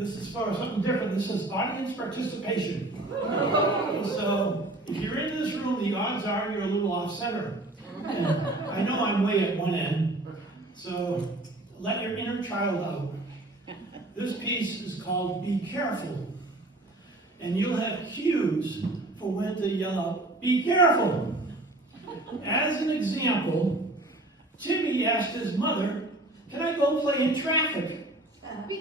this is for something different. This is audience participation. So if you're in this room, the odds are you're a little off center. And I know I'm way at one end, so let your inner child out. This piece is called Be Careful. And you'll have cues for when to yell out, be careful. As an example, Timmy asked his mother, can I go play in traffic?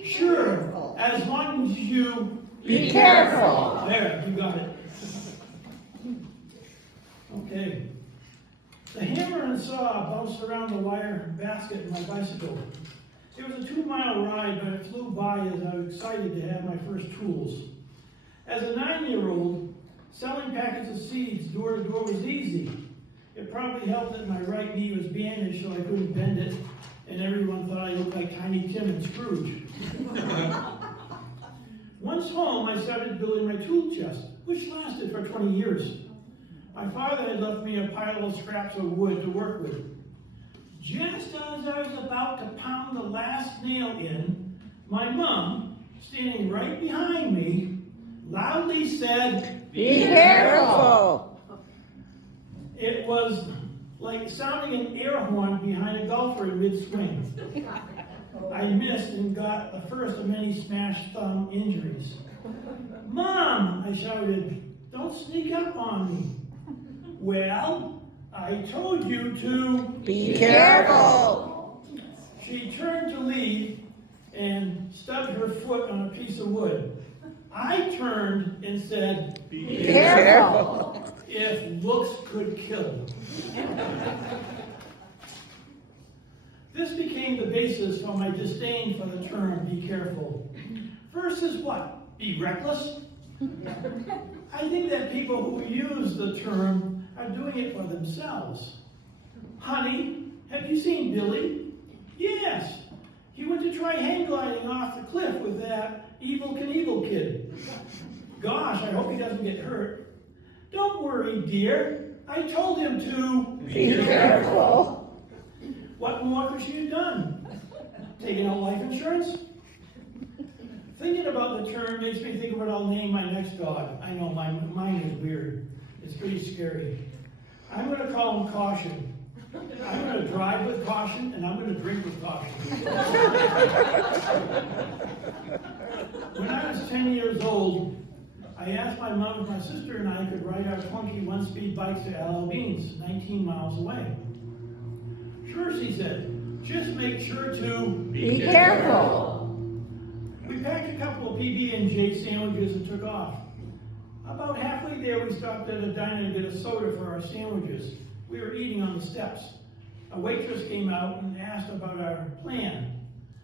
Sure, as long as you... Be careful. There, you got it. Okay. The hammer and saw bounced around the wire basket in my bicycle. It was a 2-mile ride, but it flew by as I was excited to have my first tools. As a 9-year-old, selling packets of seeds door to door was easy. It probably helped that my right knee was bandaged so I couldn't bend it, and everyone thought I looked like Tiny Tim and Scrooge. Once home, I started building my tool chest, which lasted for 20 years. My father had left me a pile of scraps of wood to work with. Just as I was about to pound the last nail in, my mom, standing right behind me, loudly said, Be careful. It was like sounding an air horn behind a golfer in mid-swing. I missed and got the first of many smashed thumb injuries. Mom, I shouted, don't sneak up on me. Well, I told you to Be careful. She turned to leave and stubbed her foot on a piece of wood. I turned and said, Be careful. if looks could kill. This became the basis for my disdain for the term be careful. Versus what? Be reckless? I think that people who use the term are doing it for themselves. Honey, have you seen Billy? Yes. He went to try hang gliding off the cliff with that Evel Knievel kid. Gosh, I hope he doesn't get hurt. Don't worry, dear. I told him to Be careful. What more could she have done? Taking out life insurance? Thinking about the term makes me think of what I'll name my next dog. I know mine is weird. It's pretty scary. I'm going to call him Caution. I'm going to drive with caution, and I'm going to drink with caution. When I was 10 years old, I asked my mom if my sister and I could ride our clunky one-speed bikes to L.L. Bean's, 19 miles away. Sure, she said. Just make sure to Be careful. We packed a couple of PB&J sandwiches and took off. About halfway there, we stopped at a diner to get a soda for our sandwiches. We were eating on the steps. A waitress came out and asked about our plan.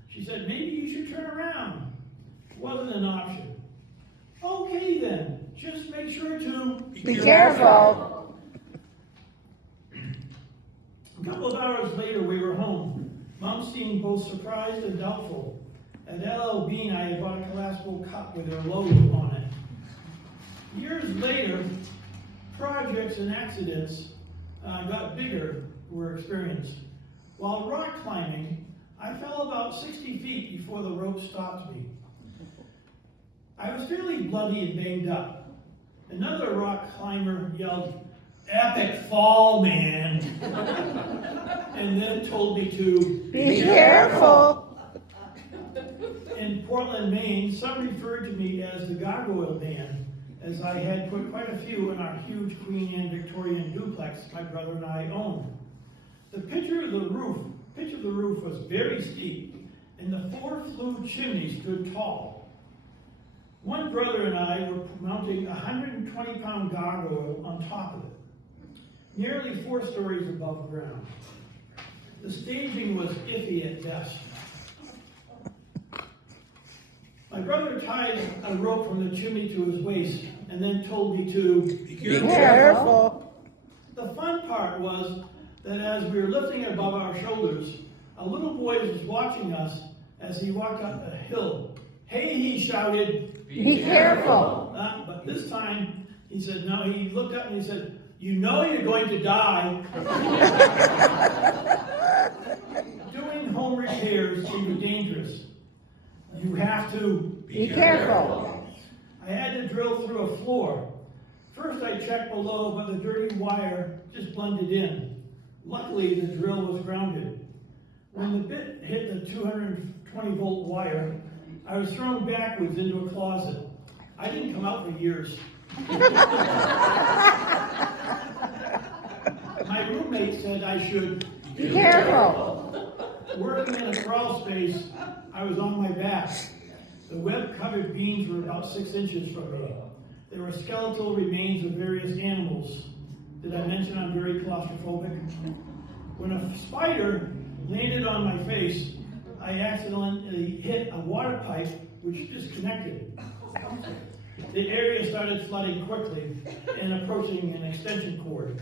She said, maybe you should turn around. Wasn't an option. Okay then, just make sure to Be careful. A couple of hours later, we were home. Mom seemed both surprised and doubtful. At L.L. Bean, I had bought a collapsible cup with her logo on it. Years later, projects and accidents got bigger were experienced. While rock climbing, I fell about 60 feet before the rope stopped me. I was fairly bloody and banged up. Another rock climber yelled, "Epic fall, man," and then told me to Be careful. In Portland, Maine, some referred to me as the Gargoyle Man, as I had put quite a few in our huge Queen Anne Victorian duplex my brother and I owned. The pitch of the roof was very steep, and the 4 flue chimneys stood tall. One brother and I were mounting a 120-pound gargoyle on top of it, nearly 4 stories above ground. The staging was iffy at best. My brother tied a rope from the chimney to his waist and then told me to Be careful. The fun part was that as we were lifting it above our shoulders, a little boy was watching us as he walked up a hill. Hey, he shouted, Be careful. But this time, he said, no, he looked up and he said, you know you're going to die. Doing home repairs can be dangerous. You have to Be careful. I had to drill through a floor. First I checked below, but the dirty wire just blended in. Luckily, the drill was grounded. When the bit hit the 220-volt wire, I was thrown backwards into a closet. I didn't come out for years. My roommate said I should Be careful. Working in a crawl space, I was on my back. The web-covered beams were about 6 inches from me. There were skeletal remains of various animals. Did I mention I'm very claustrophobic? When a spider landed on my face, I accidentally hit a water pipe which disconnected. The area started flooding quickly and approaching an extension cord.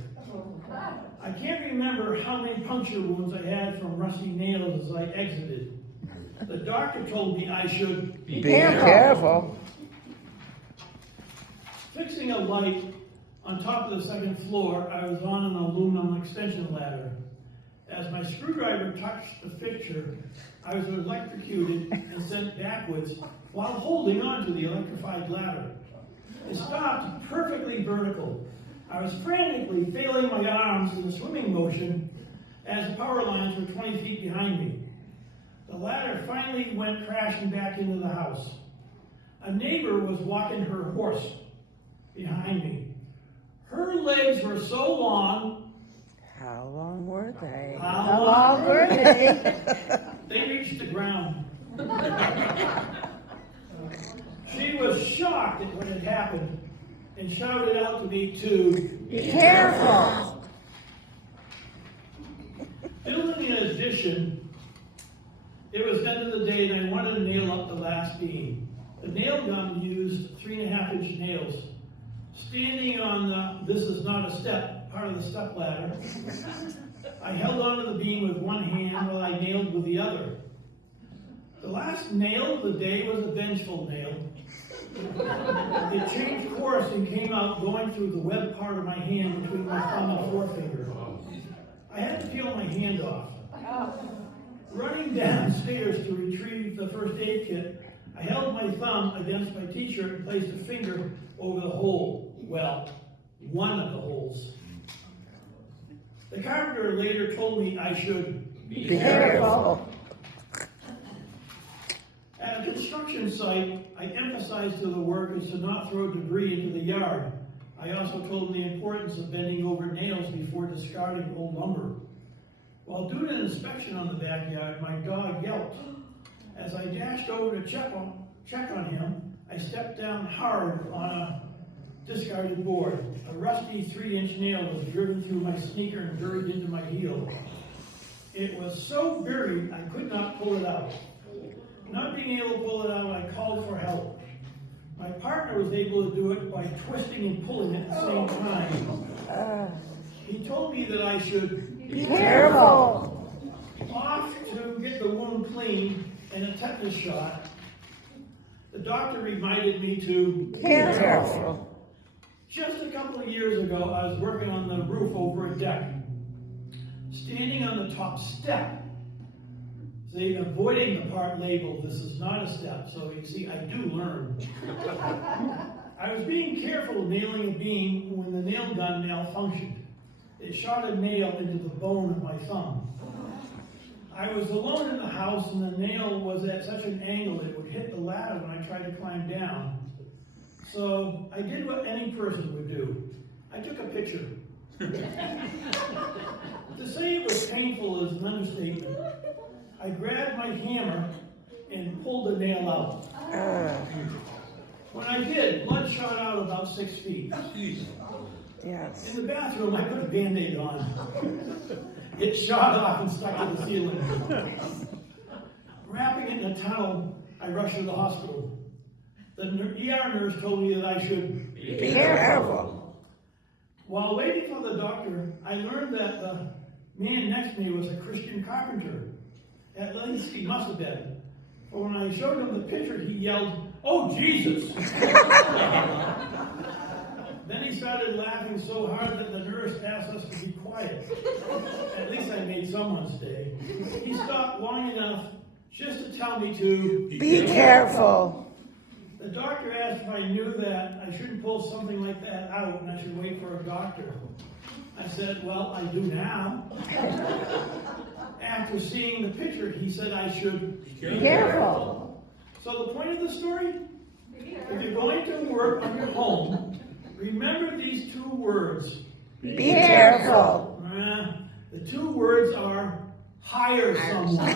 I can't remember how many puncture wounds I had from rusty nails as I exited. The doctor told me I should Be careful. Fixing a light on top of the second floor, I was on an aluminum extension ladder. As my screwdriver touched the fixture, I was electrocuted and sent backwards while holding on to the electrified ladder. It stopped perfectly vertical. I was frantically flailing my arms in a swimming motion as the power lines were 20 feet behind me. The ladder finally went crashing back into the house. A neighbor was walking her horse behind me. Her legs were so long. How long were they? How long were they? They reached the ground. She was shocked at what had happened and shouted out to me to Be careful. building an addition. It was the end of the day and I wanted to nail up the last beam. The nail gun used 3.5-inch nails. Standing on the "this is not a step" part of the step ladder, I held onto the beam with one hand while I nailed with the other. The last nail of the day was a vengeful nail. It changed course and came out going through the web part of my hand between my thumb and forefinger. I had to peel my hand off. Running downstairs to retrieve the first aid kit, I held my thumb against my t-shirt and placed a finger over the hole. Well, one of the holes. The carpenter later told me I should Be careful. At a construction site, I emphasized to the workers to not throw debris into the yard. I also told them the importance of bending over nails before discarding old lumber. While doing an inspection on the backyard, my dog yelped. As I dashed over to check on him, I stepped down hard on a discarded board. A rusty 3-inch nail was driven through my sneaker and buried into my heel. It was so buried I could not pull it out. Not being able to pull it out, I called for help. My partner was able to do it by twisting and pulling at the same time. He told me that I should Be careful. off to get the wound clean and a tetanus shot. The doctor reminded me to Be careful. Just a couple of years ago, I was working on the roof over a deck. Standing on the top step, see, avoiding the part labeled, "This is not a step," so you see, I do learn. I was being careful nailing a beam when the nail gun malfunctioned. It shot a nail into the bone of my thumb. I was alone in the house and the nail was at such an angle it would hit the ladder when I tried to climb down. So I did what any person would do. I took a picture. To say it was painful is an understatement. I grabbed my hammer and pulled the nail out. When I did, blood shot out about 6 feet. Yes. In the bathroom, I put a Band-Aid on. It shot off and stuck to the ceiling. Wrapping it in a towel, I rushed to the hospital. The ER nurse told me that I should Be careful. While waiting for the doctor, I learned that the man next to me was a Christian carpenter. At least he must have been. But when I showed him the picture, he yelled, "Oh, Jesus!" Then he started laughing so hard that the nurse asked us to be quiet. At least I made someone stay. He stopped long enough just to tell me to Be careful. The doctor asked if I knew that I shouldn't pull something like that out and I should wait for a doctor. I said, well, I do now. After seeing the picture, he said I should Be careful. So the point of the story? If you're going to work on your home, remember these two words. Be careful. The two words are hire someone.